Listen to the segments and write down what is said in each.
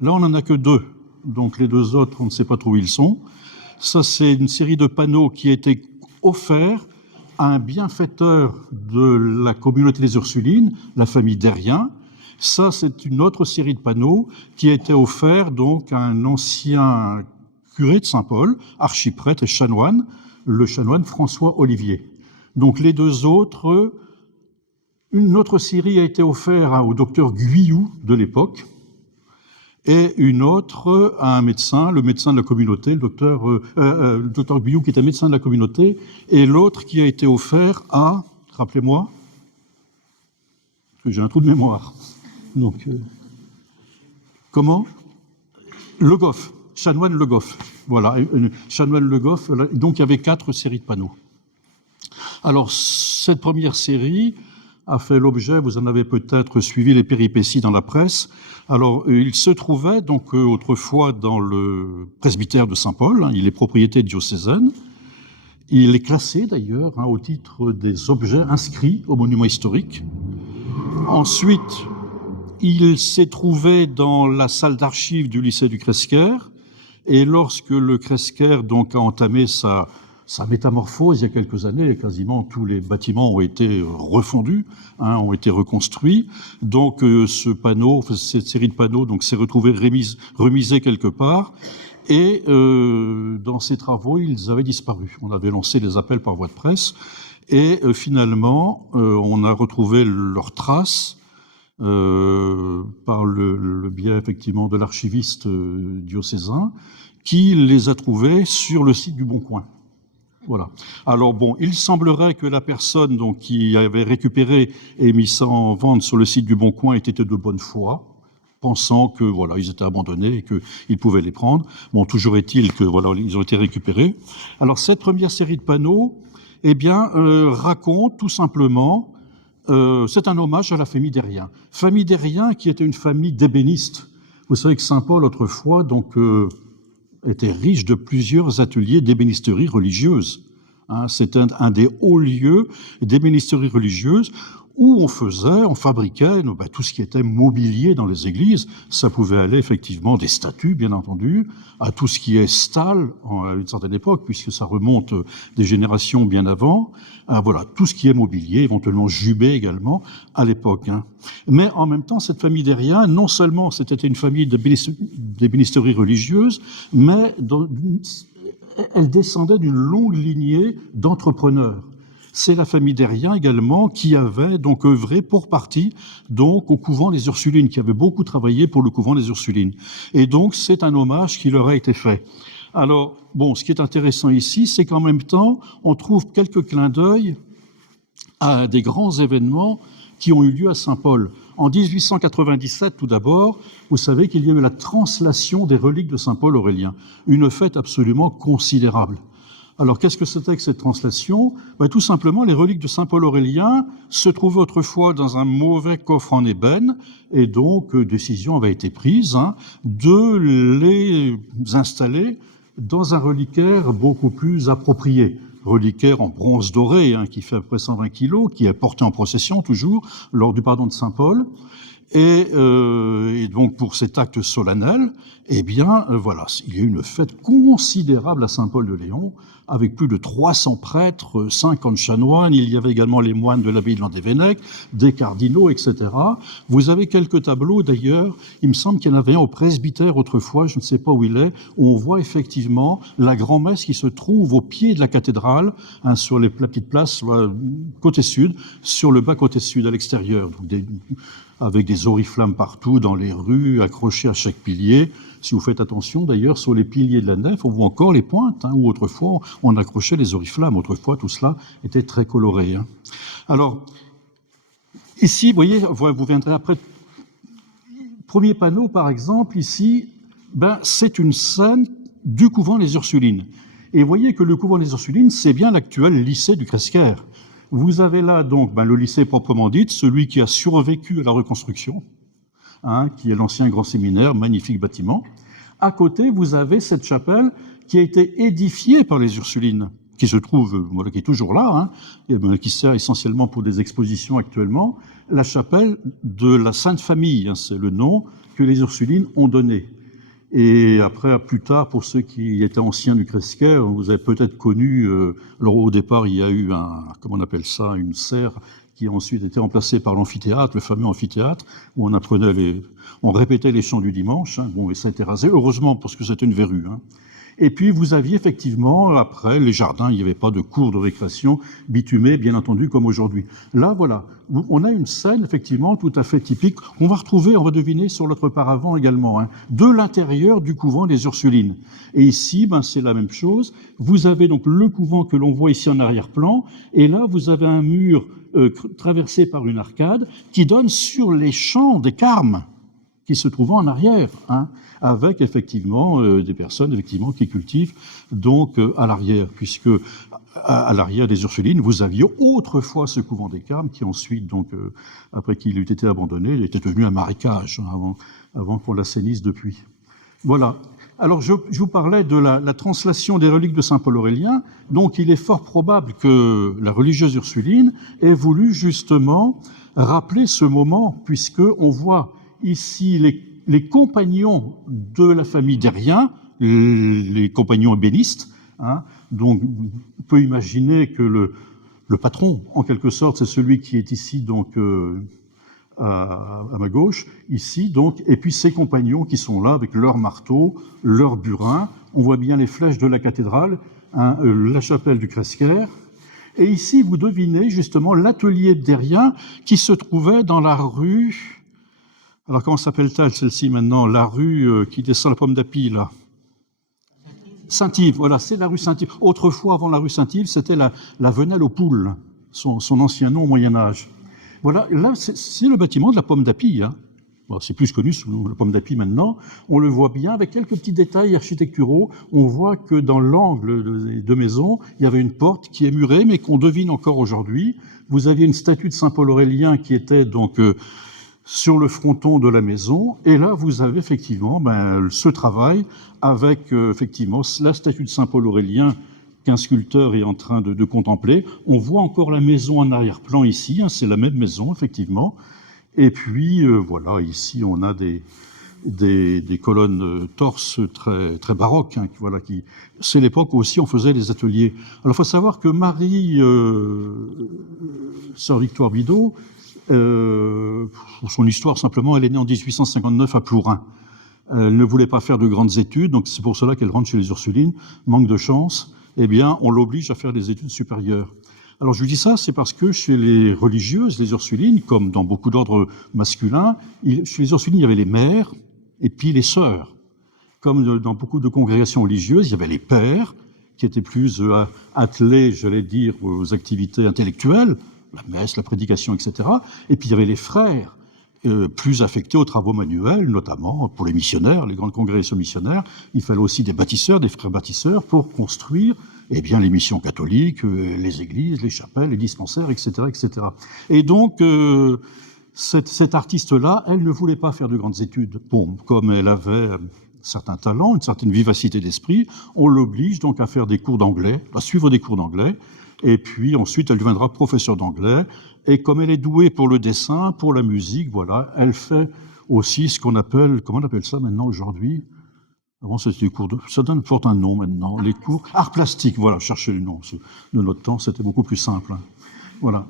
Là, on n'en a que deux. Donc les deux autres, on ne sait pas trop où ils sont. Ça, c'est une série de panneaux qui a été offert à un bienfaiteur de la communauté des Ursulines, la famille Derrien. Ça, c'est une autre série de panneaux qui a été offert donc à un ancien curé de Saint-Paul, archiprêtre et chanoine, le chanoine François Olivier. Donc les deux autres, une autre série a été offerte au docteur Guyou de l'époque, et une autre à un médecin, le médecin de la communauté, le docteur Guyou qui était médecin de la communauté, et l'autre qui a été offert à, rappelez-moi, parce que j'ai un trou de mémoire. Donc, comment? Le Goff, chanoine Le Goff. Voilà, chanoine Le Goff. Donc il y avait 4 séries de panneaux. Alors cette première série a fait l'objet, vous en avez peut-être suivi les péripéties dans la presse. Alors il se trouvait donc autrefois dans le presbytère de Saint-Paul, hein, il est propriété diocésaine. Il est classé d'ailleurs au titre des objets inscrits au monument historique. Ensuite, il s'est trouvé dans la salle d'archives du lycée du Cresquer, et lorsque le Cresquer donc a entamé sa métamorphose il y a quelques années, quasiment tous les bâtiments ont été refondus, ont été reconstruits. Donc ce panneau, cette série de panneaux, donc s'est retrouvée remisée quelque part. Et dans ces travaux, ils avaient disparu. On avait lancé des appels par voie de presse, et finalement, on a retrouvé leurs traces. Par le biais effectivement de l'archiviste diocésain, qui les a trouvés sur le site du Bon Coin. Voilà. Alors bon, il semblerait que la personne donc qui avait récupéré et mis ça en vente sur le site du Bon Coin était de bonne foi, pensant que voilà, ils étaient abandonnés et qu'ils pouvaient les prendre. Bon, toujours est-il que voilà, ils ont été récupérés. Alors cette première série de panneaux, eh bien, raconte tout simplement. C'est un hommage à la famille Derrien. Famille Derrien qui était une famille d'ébénistes. Vous savez que Saint-Paul, autrefois, donc, était riche de plusieurs ateliers d'ébénisterie religieuse. C'était un des hauts lieux d'ébénisterie religieuse où on fabriquait tout ce qui était mobilier dans les églises. Ça pouvait aller effectivement des statues, bien entendu, à tout ce qui est stal à une certaine époque, puisque ça remonte des générations bien avant. Voilà, tout ce qui est mobilier, éventuellement jubé également, à l'époque. Mais en même temps, cette famille Derrien, non seulement c'était une famille d'ébénisterie religieuse, mais elle descendait d'une longue lignée d'entrepreneurs. C'est la famille Derrien également qui avait donc œuvré pour partie donc au couvent des Ursulines, qui avait beaucoup travaillé pour le couvent des Ursulines. Et donc c'est un hommage qui leur a été fait. Alors bon, ce qui est intéressant ici, c'est qu'en même temps, on trouve quelques clins d'œil à des grands événements qui ont eu lieu à Saint-Paul. En 1897, tout d'abord, vous savez qu'il y a eu la translation des reliques de Saint-Paul Aurélien, une fête absolument considérable. Alors, qu'est-ce que c'était que cette translation? Tout simplement, les reliques de Saint-Paul Aurélien se trouvaient autrefois dans un mauvais coffre en ébène, et donc décision avait été prise de les installer dans un reliquaire beaucoup plus approprié. Reliquaire en bronze doré, qui fait à peu près 120 kilos, qui est porté en procession toujours lors du pardon de Saint-Paul. Et donc pour cet acte solennel, eh bien voilà, il y a eu une fête considérable à Saint-Paul-de-Léon, avec plus de 300 prêtres, 50 chanoines, il y avait également les moines de l'abbaye de Landévennec, des cardinaux, etc. Vous avez quelques tableaux d'ailleurs, il me semble qu'il y en avait un au presbytère autrefois, je ne sais pas où il est, où on voit effectivement la grand-messe qui se trouve au pied de la cathédrale, sur la petite place côté sud, sur le bas côté sud à l'extérieur, donc avec des oriflammes partout dans les rues, accrochés à chaque pilier. Si vous faites attention, d'ailleurs, sur les piliers de la nef, on voit encore les pointes, où autrefois on accrochait les oriflammes. Autrefois, tout cela était très coloré. Alors, ici, vous voyez, vous viendrez après. Premier panneau, par exemple, ici, c'est une scène du couvent des Ursulines. Et vous voyez que le couvent des Ursulines, c'est bien l'actuel lycée du Cresquer. Vous avez là donc le lycée proprement dit, celui qui a survécu à la reconstruction, qui est l'ancien grand séminaire, magnifique bâtiment. À côté, vous avez cette chapelle qui a été édifiée par les Ursulines, qui se trouve, voilà, qui est toujours là, hein, et qui sert essentiellement pour des expositions actuellement, la chapelle de la Sainte Famille, hein, c'est le nom que les Ursulines ont donné. Et après, plus tard, pour ceux qui étaient anciens du Cresquer, vous avez peut-être connu, alors au départ, il y a eu comment on appelle ça, une serre qui a ensuite été remplacée par l'amphithéâtre, le fameux amphithéâtre, où on répétait les chants du dimanche, hein, bon, et ça a été rasé, heureusement, parce que c'était une verrue, hein. Et puis, vous aviez effectivement, après, les jardins, il n'y avait pas de cours de récréation bitumés, bien entendu, comme aujourd'hui. Là, voilà, on a une scène, effectivement, tout à fait typique, qu'on va retrouver, on va deviner, sur l'autre paravent également, hein, de l'intérieur du couvent des Ursulines. Et ici, c'est la même chose. Vous avez donc le couvent que l'on voit ici en arrière-plan, et là, vous avez un mur traversé par une arcade qui donne sur les champs des carmes qui se trouvaient en arrière, hein, avec effectivement des personnes effectivement qui cultivent donc à l'arrière, puisque à l'arrière des Ursulines, vous aviez autrefois ce couvent des Carmes qui ensuite, donc après qu'il eût été abandonné, il était devenu un marécage, hein, avant qu'on l'assainisse depuis. Voilà. Alors je vous parlais de la translation des reliques de saint Paul Aurélien, donc il est fort probable que la religieuse Ursuline ait voulu justement rappeler ce moment, puisque on voit ici les compagnons de la famille d'Herrien, les compagnons ébénistes, hein, donc on peut imaginer que le patron, en quelque sorte, c'est celui qui est ici, donc à ma gauche, ici, donc, et puis ses compagnons qui sont là avec leur marteau, leur burin. On voit bien les flèches de la cathédrale, hein, la chapelle du Cresquer. Et ici, vous devinez justement l'atelier d'Herrien qui se trouvait dans la rue... Alors, comment s'appelle-t-elle, celle-ci, maintenant? La rue qui descend la Pomme d'Api, là. Saint-Yves, voilà, c'est la rue Saint-Yves. Autrefois, avant la rue Saint-Yves, c'était la Venelle aux Poules, son ancien nom au Moyen-Âge. Voilà, là, c'est le bâtiment de la Pomme d'Api, hein. Bon, c'est plus connu sous la Pomme d'Api maintenant. On le voit bien, avec quelques petits détails architecturaux. On voit que dans l'angle des deux maisons, il y avait une porte qui est murée, mais qu'on devine encore aujourd'hui. Vous aviez une statue de saint Paul Aurélien qui était donc... sur le fronton de la maison, et là vous avez effectivement ce travail avec effectivement la statue de saint Paul Aurélien qu'un sculpteur est en train de contempler. On voit encore la maison en arrière-plan ici, hein, c'est la même maison effectivement, et puis voilà, ici on a des colonnes torses très, très baroques, hein, voilà, c'est l'époque où aussi on faisait des ateliers. Alors il faut savoir que Marie, sœur Victoire Bidot, pour son histoire, simplement, elle est née en 1859 à Plourin. Elle ne voulait pas faire de grandes études, donc c'est pour cela qu'elle rentre chez les Ursulines. Manque de chance, eh bien, on l'oblige à faire des études supérieures. Alors, je vous dis ça, c'est parce que chez les religieuses, les Ursulines, comme dans beaucoup d'ordres masculins, chez les Ursulines, il y avait les mères et puis les sœurs. Comme dans beaucoup de congrégations religieuses, il y avait les pères, qui étaient plus attelés, j'allais dire, aux activités intellectuelles, la messe, la prédication, etc. Et puis il y avait les frères, plus affectés aux travaux manuels, notamment pour les missionnaires, les grandes congrégations missionnaires. Il fallait aussi des bâtisseurs, des frères bâtisseurs, pour construire bien, les missions catholiques, les églises, les chapelles, les dispensaires, etc. etc. Et donc, cette artiste-là, elle ne voulait pas faire de grandes études. Bon, comme elle avait certains talents, une certaine vivacité d'esprit, on l'oblige donc à faire des cours d'anglais, à suivre des cours d'anglais. Et puis ensuite, elle deviendra professeure d'anglais. Et comme elle est douée pour le dessin, pour la musique, voilà, elle fait aussi ce qu'on appelle, comment on appelle ça maintenant aujourd'hui? Avant, c'était des cours ça donne porte un nom maintenant. Les cours art plastique, voilà, cherchez le nom. De notre temps, c'était beaucoup plus simple, hein. Voilà.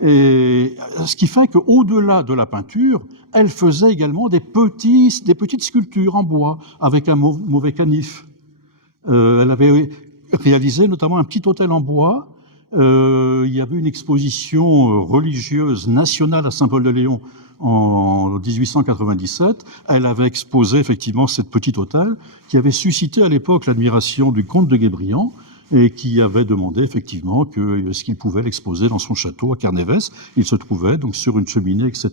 Et ce qui fait qu'au-delà de la peinture, elle faisait également des petites sculptures en bois avec un mauvais canif. Elle avait réalisé notamment un petit hôtel en bois. Il y avait une exposition religieuse nationale à Saint-Paul-de-Léon en 1897. Elle avait exposé effectivement cette petite hôtel qui avait suscité à l'époque l'admiration du comte de Guébriant et qui avait demandé effectivement ce qu'il pouvait l'exposer dans son château à Carnévès. Il se trouvait donc sur une cheminée, etc.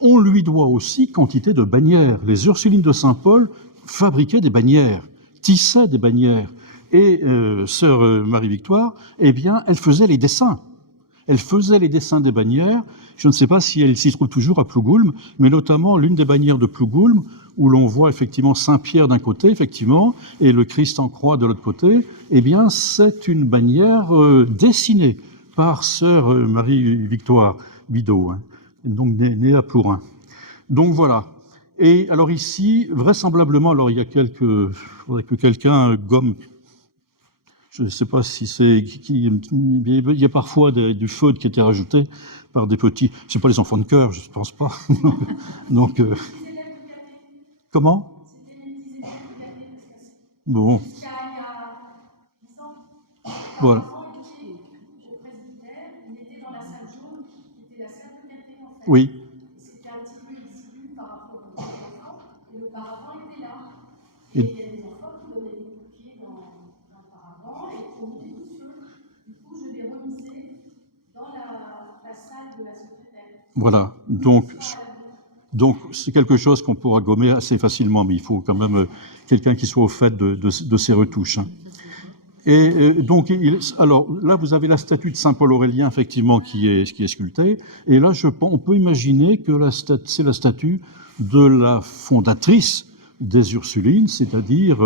On lui doit aussi quantité de bannières. Les Ursulines de Saint-Paul fabriquaient des bannières, tissaient des bannières. Et sœur Marie-Victoire, eh bien, elle faisait les dessins. Elle faisait les dessins des bannières. Je ne sais pas si elle s'y trouve toujours à Plougoulm, mais notamment l'une des bannières de Plougoulm, où l'on voit effectivement Saint-Pierre d'un côté, effectivement, et le Christ en croix de l'autre côté, eh bien, c'est une bannière dessinée par sœur Marie-Victoire Bidot, hein, donc née à Plourin. Donc voilà. Et alors ici, vraisemblablement, alors il y a faudrait que quelqu'un gomme. Je ne sais pas si c'est... Il y a parfois du feutre qui a été rajouté par des petits... C'est pas les enfants de chœur, je ne pense pas. Donc, comment? Bon. Voilà. Oui. C'était un petit peu exigu par rapport aux enfants, et le paravent était là. Et il y a des enfants qui donnaient des coups de pied dans le paravent et qui ont mis des coups de feu. Du coup, je l'ai remisé dans la salle de la secrétaire. Voilà. Donc c'est quelque chose qu'on pourra gommer assez facilement, mais il faut quand même quelqu'un qui soit au fait de ces retouches. Hein. Et donc, alors là, vous avez la statue de Saint Paul Aurélien, effectivement, qui est sculptée. Et là, on peut imaginer que c'est la statue de la fondatrice des Ursulines, c'est-à-dire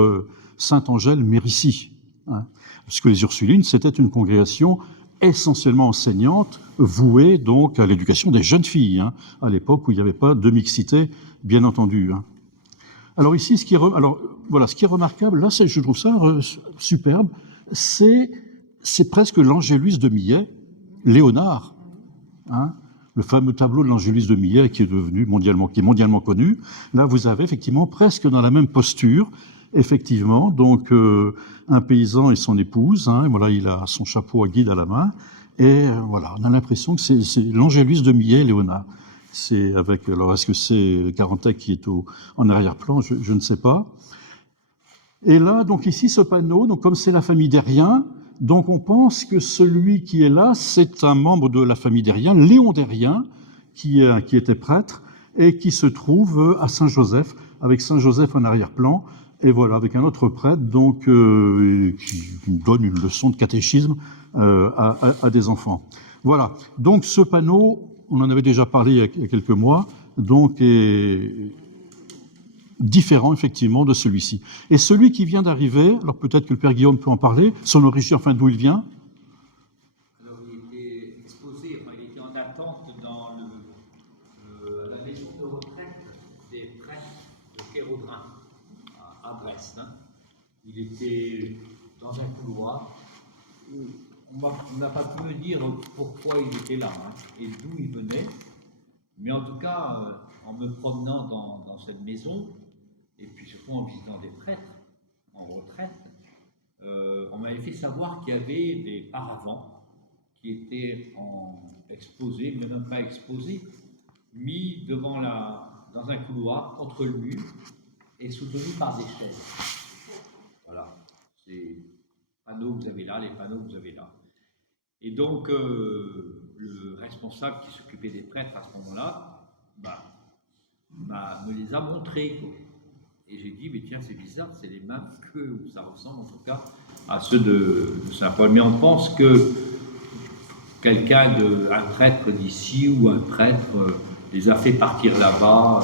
Sainte Angèle Mérici. Hein. Parce que les Ursulines, c'était une congrégation essentiellement enseignante, vouée donc à l'éducation des jeunes filles, hein, à l'époque où il n'y avait pas de mixité, bien entendu. Hein. Alors ici, ce qui est remarquable, là, je trouve ça superbe, c'est presque l'Angélus de Millet, Léonard, hein, le fameux tableau de l'Angélus de Millet qui est mondialement connu. Là, vous avez effectivement presque dans la même posture, effectivement, donc un paysan et son épouse, hein, voilà, il a son chapeau à guide à la main, et voilà, on a l'impression que c'est l'Angélus de Millet, Léonard. C'est avec, alors est-ce que c'est Carantec qui est en arrière-plan, je ne sais pas. Et là, donc ici, ce panneau, donc comme c'est la famille Dérien, donc on pense que celui qui est là, c'est un membre de la famille Dérien, Léon Dérien, qui était prêtre et qui se trouve à Saint-Joseph, avec Saint-Joseph en arrière-plan, et voilà, avec un autre prêtre, donc qui donne une leçon de catéchisme à des enfants. Voilà. Donc ce panneau, on en avait déjà parlé il y a quelques mois, donc est différent effectivement de celui-ci. Et celui qui vient d'arriver, alors peut-être que le Père Guillaume peut en parler, son origine, enfin d'où il vient. Alors il était exposé, enfin il était en attente dans la maison de retraite des prêtres de Kéraudrin, à Brest. Hein. Il était dans un couloir. On n'a pas pu me dire pourquoi il était là, hein, et d'où il venait, mais en tout cas, en me promenant dans cette maison, et puis surtout en visitant des prêtres en retraite, on m'avait fait savoir qu'il y avait des paravents qui étaient exposés, mais même pas exposés, mis dans un couloir, contre le mur, et soutenus par des chaises. Voilà, c'est les panneaux que vous avez là, les panneaux que vous avez là. Et donc, le responsable qui s'occupait des prêtres à ce moment-là, me les a montrés. Quoi. Et j'ai dit, mais tiens, c'est bizarre, c'est les mêmes que ça ressemble en tout cas à ceux de Saint-Paul. Mais on pense que un prêtre d'ici ou un prêtre les a fait partir là-bas